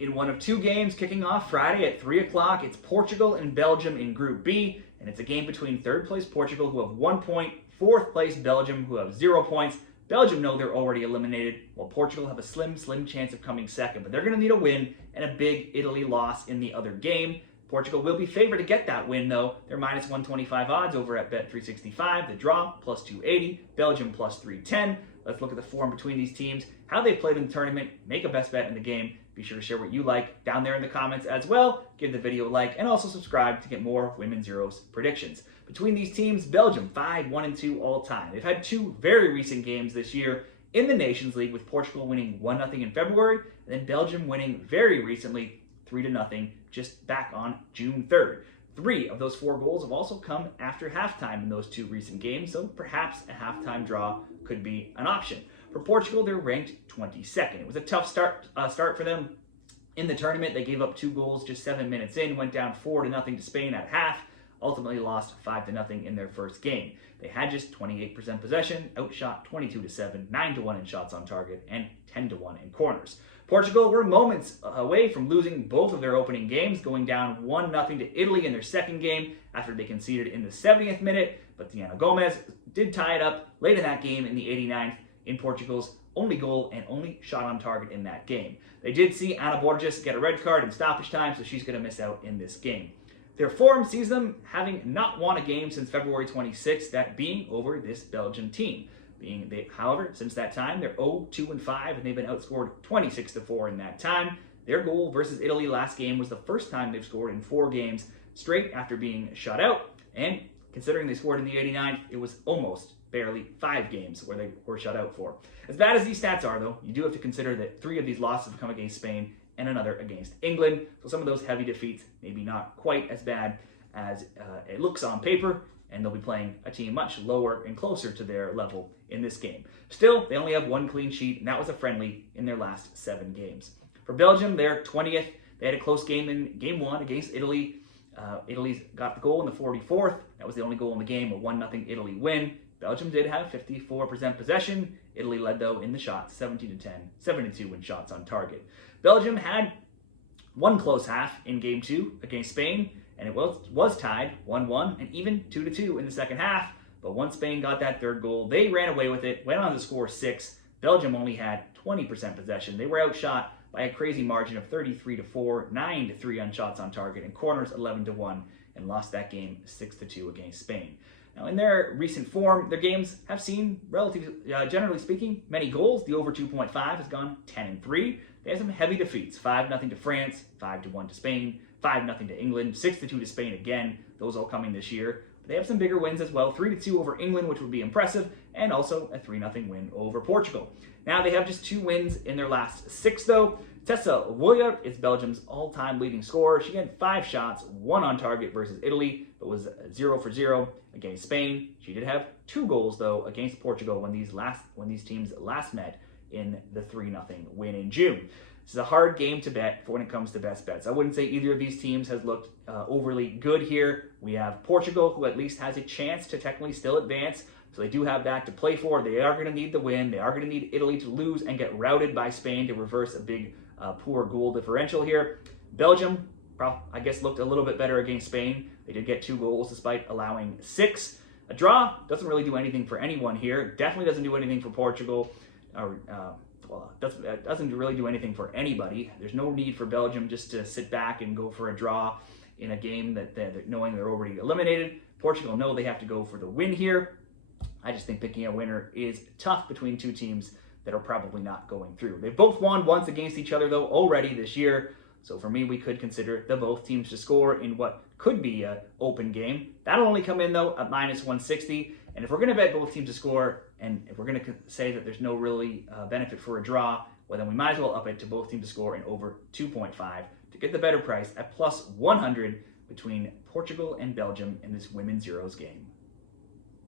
In one of two games kicking off Friday at 3 o'clock, it's Portugal and Belgium in Group B, and it's a game between third place Portugal, who have 1 point, fourth place Belgium, who have 0 points. Belgium know they're already eliminated, while Portugal have a slim chance of coming second, but they're going to need a win and a big Italy loss in the other game. Portugal will be favored to get that win, though. They're minus 125 odds over at Bet365. The draw, plus 280. Belgium, plus 310. Let's look at the form between these teams, how they played in the tournament, make a best bet in the game. Be sure to share what you like down there in the comments as well. Give the video a like and also subscribe to get more Women's Euros predictions. Between these teams, Belgium 5-1-2 all time. They've had two very recent games this year in the Nations League, with Portugal winning 1-0 in February, and then Belgium winning very recently 3-0 just back on June 3rd. 3 of those 4 goals have also come after halftime in those two recent games, so perhaps a halftime draw could be an option. For Portugal, they're ranked 22nd. It was a tough start for them in the tournament. They gave up 2 goals just 7 minutes in, went down 4-0 to Spain at half, ultimately lost 5-0 in their first game. They had just 28% possession, outshot 22-7, 9-1 in shots on target, and 10-1 in corners. Portugal were moments away from losing both of their opening games, going down 1-0 to Italy in their second game after they conceded in the 70th minute, but Diana Gomez did tie it up late in that game in the 89th in Portugal's only goal and only shot on target in that game. They did see Ana Borges get a red card in stoppage time, so she's going to miss out in this game. Their form sees them having not won a game since February 26th, that being over this Belgian team. However, since that time, they're 0-2-5, and they've been outscored 26-4 in that time. Their goal versus Italy last game was the first time they've scored in 4 games straight after being shut out, and considering they scored in the 89th, it was almost barely 5 games where they were shut out for. As bad as these stats are, though, you do have to consider that 3 of these losses have come against Spain and another against England, so some of those heavy defeats maybe not quite as bad as it looks on paper, and they'll be playing a team much lower and closer to their level in this game. Still, they only have 1 clean sheet, and that was a friendly in their last 7 games. For Belgium, they're 20th. They had a close game in Game 1 against Italy. Italy's got the goal in the 44th. That was the only goal in the game, a 1-0 Italy win. Belgium did have 54% possession. Italy led, though, in the shots, 17-10, 7-2 in shots on target. Belgium had 1 close half in Game 2 against Spain, and it was tied 1-1 and even 2-2 in the second half. But once Spain got that 3rd goal, they ran away with it, went on to score 6. Belgium only had 20% possession. They were outshot by a crazy margin of 33-4, 9-3 on shots on target, and corners 11-1, and lost that game 6-2 against Spain. Now, in their recent form, their games have seen, relatively, generally speaking, many goals. The over 2.5 has gone 10-3. They have some heavy defeats: 5-0 to France, 5-1 to Spain, 5-0 to England, 6-2 to Spain again. Those all coming this year. But they have some bigger wins as well: 3-2 over England, which would be impressive, and also a 3-0 win over Portugal. Now they have just 2 wins in their last 6, though. Tessa Williard is Belgium's all-time leading scorer. She had 5 shots, 1 on target versus Italy, but was 0 for 0 against Spain. She did have 2 goals, though, against Portugal when these teams last met in the 3-0 win in June. This is a hard game to bet for when it comes to best bets. I wouldn't say either of these teams has looked overly good here. We have Portugal, who at least has a chance to technically still advance, so they do have that to play for. They are going to need the win. They are going to need Italy to lose and get routed by Spain to reverse a big poor goal differential here. Belgium, I guess, looked a little bit better against Spain. They did get 2 goals despite allowing 6. A draw doesn't really do anything for anyone here. Definitely doesn't do anything for Portugal. Doesn't really do anything for anybody. There's no need for Belgium just to sit back and go for a draw in a game that knowing they're already eliminated. Portugal know they have to go for the win here. I just think picking a winner is tough between 2 teams that are probably not going through. They've both won once against each other, though, already this year. So for me, we could consider the both teams to score in what could be an open game. That'll only come in, though, at minus 160. And if we're going to bet both teams to score, and if we're going to say that there's no really benefit for a draw, well, then we might as well up it to both teams to score in over 2.5 to get the better price at plus 100 between Portugal and Belgium in this Women's Euros game.